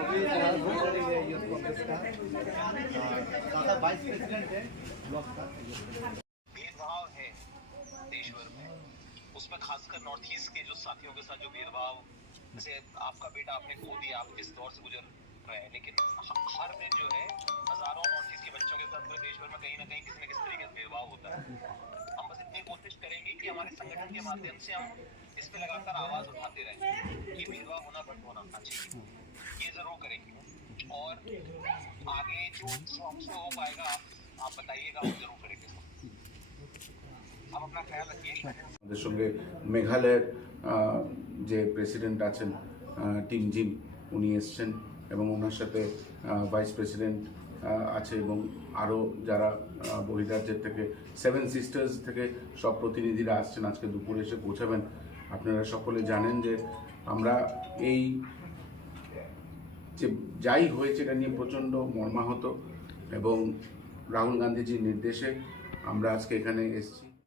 अभी जारी है यूथ कांग्रेस का दादा वाइस प्रेसिडेंट है ब्लॉक का। भेदभाव है देश भर में, उसमें खासकर नॉर्थ ईस्ट के जो साथियों के साथ जो भेदभाव, जैसे आपका बेटा आपने खो दिया, आप किस दौर से गुजर रहे हैं, लेकिन हर दिन जो है हजारों नॉर्थ ईस्ट के बच्चों के साथ पूरे देश भर में कहीं ना कहीं किसी न किसी तरीके से भेदभाव होता है। हम बस इतनी कोशिश करेंगे कि हमारे संगठन के माध्यम से हम इस पे लगातार आवाज उठाते रहें कि भेदभाव होना बंद होना चाहिए, ये जरूर करेंगे। और आगे जो हमसे हो पाएगा आप बताइएगा, हम जरूर करेंगे। आप अपना ख्याल रखिए। আমাদের সঙ্গে মেঘালয়ের যে প্রেসিডেন্ট আছেন টিমজিম, উনি এসছেন এবং ওনার সাথে ভাইস প্রেসিডেন্ট আছে এবং আরও যারা বহিরাজ্যের থেকে 7 সিস্টার্স থেকে সব প্রতিনিধিরা আসছেন, আজকে দুপুরে এসে পৌঁছাবেন। আপনারা সকলে জানেন যে আমরা এই যে যাই হয়েছে এটা নিয়ে প্রচণ্ড মর্মাহত এবং রাহুল গান্ধীজির নির্দেশে আমরা আজকে এখানে এসেছি।